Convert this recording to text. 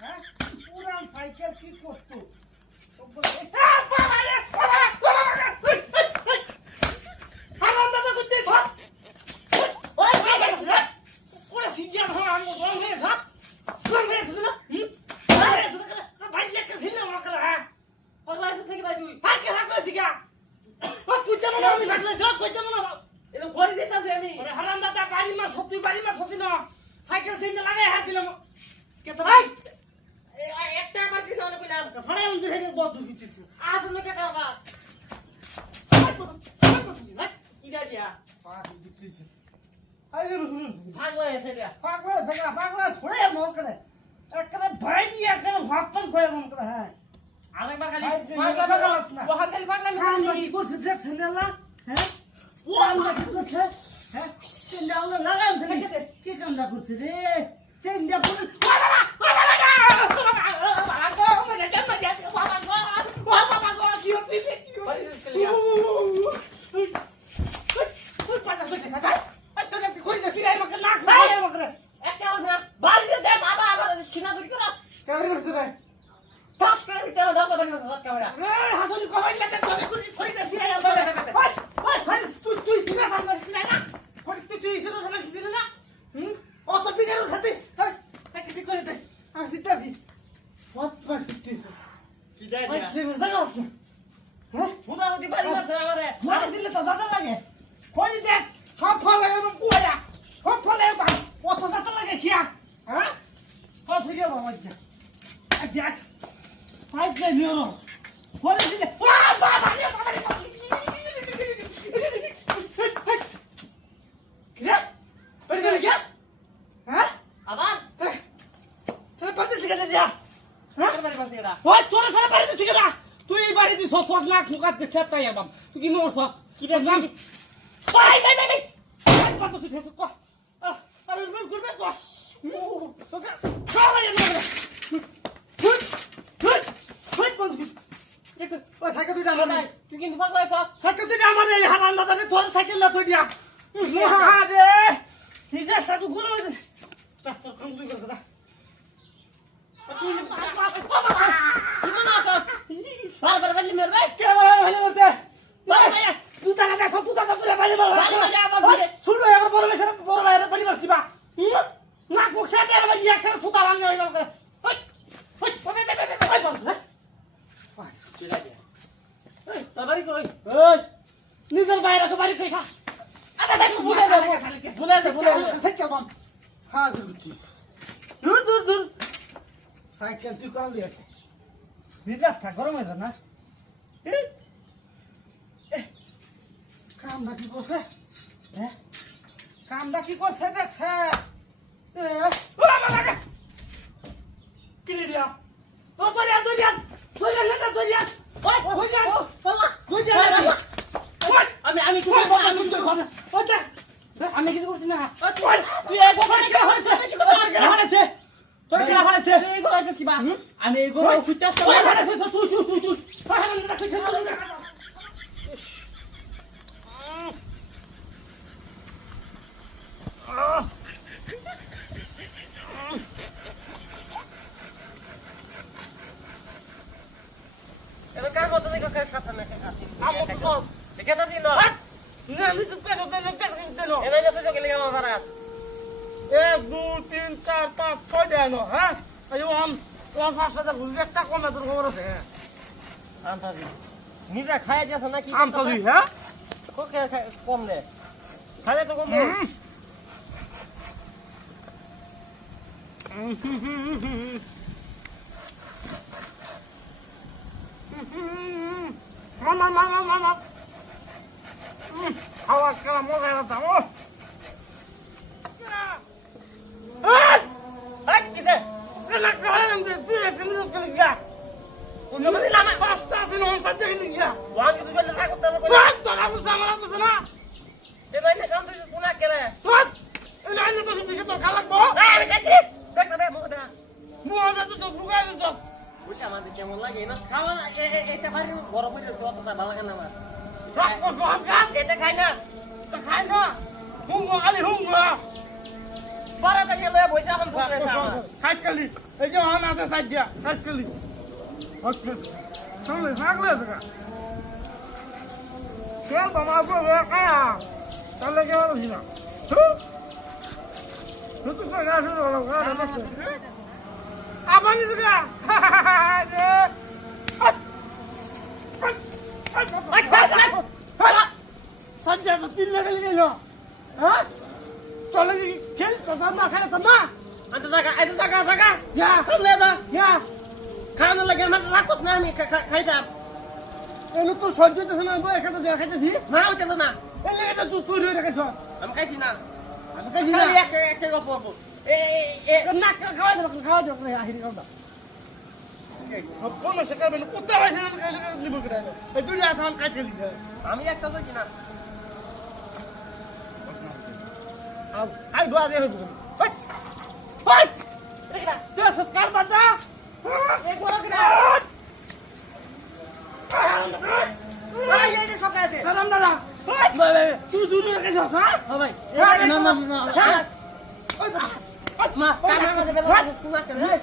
হ্যাঁ পুরান সাইকেল কি করতো সাইকেল কিনে লাগাই হাত দিলাম কেতে ভাই একটা আবার দিল না কইলাম ফাড়াইলাম তুই হেরে বদ দিছিস আজ লোকে কাকা কি দাঁড়িয়া পাঁচ দিছিস আই রে শুনুন ভাগলা এসে দিয়া পাগলা ছড়ে মন করে একটা ভাই নি একটা ভাবপন কই মন করে হ্যাঁ আরেকবার খালি পাগলা না ওখান থেকে পাগলা আমি কি করছিস দেখছেন না হ্যাঁ ও আমরা কি করছে হ্যাঁ চিন্তা না লাগাম থেকে কি কামটা করছিস রে চিন্তা করে তুই কি নড়ছ কি দেখলাম ভাই ভাই ভাই ভাই কত তুই হেসু কো আরে রুল করবে কো তোকে চলে না হুট হুট হুট বন্ধু দেখ ওই সাইকেল দুইটা আমার নাই তুই কিন্তু পাগল হইছ সাইকেল দুইটা আমার এই হারাম না জানে তোর সাইকেল না তুই দিয়া রে নিজে সাথে গুলো হইছে তোর কাম তুই করছ দা তুই তুই না তো বারবার বলি মের ভাই কে ভালো বলতে তুই টাকা দে সব তুই টাকা তুই বাইরে বল শুনো আমার বড় ভাই বাড়ি বসছি বা না কোক সাথে আমার এক সাথে সুতা ভাঙে হইল করে হই হই ওই বল না চলে যা এই তোর বাড়ি কই ওই নিজের বাইরে বাড়ি কইছা আরে ভাই ভুলে যা ঠিক চল বাম হ্যাঁ দূর সাইকেল তুই কোন লিয়ে বিজাসটা গরম হয়ে না কামটা কি করছে হ্যাঁ কামটা কি করছে দেখছে কি দিয়া আমি কিছু করছি না তুই আমি এগো খুঁজতে এক দুই তিন চার পাঁচ ছয় দেন হ্যাঁ একটা কমে তোর খবর আছে নিজে খাই দিয়েছ নাকি হ্যাঁ কম দে খাইলে তো কম খাওয়া খেলা মজা না ও কেমন লাগে না খাওয়া এটা বাড়ি বড় করে ভালো লাগে না আমার এটা খাই না খাই না হুঙ্গো খালি হুঙ্গো বারাটা গেলে বইটা এখন খাইছকালি এই যে হন আছে সাইড দিয়া খাইছকালি হচ্ছে চলে থাকলে থাকা কেউ বামাবো কায়া তাহলে কেউ আসি না তুই তো গাছ আপনি জায়গা সঞ্জয় তো তিন লাখ গেল হ্যাঁ চলে খেল তো মা খায় তো মা Anta daga. Ya, Kamle da. ya. Kana lagi mat rakus na ni kaita. এলো তো সঞ্জয় তো না বই এখানে যা খাইতেছি Na uta na. এই লেগে তো তুই চুরি হয়ে গেছ Am kaiti na. আমি কাছি Kali না ek gopo. না খাওয়া দাও আহিরি খাওয়া দাও কোন শেখা বেল কুত্তা বাইছে না নিব করে এই দুই আসান কাজ খেলি Ami ekta to kina. I দোয়া দে হইব হাই হাই Ekta. তুই সংস্কার বাদা Ek gora kina. Ay ay sokate. সালাম দাদা তুই চুরি হয়ে গেছ হ্যাঁ Bhai. না না না Ma kana na de bela kuna kana. হ্যাঁ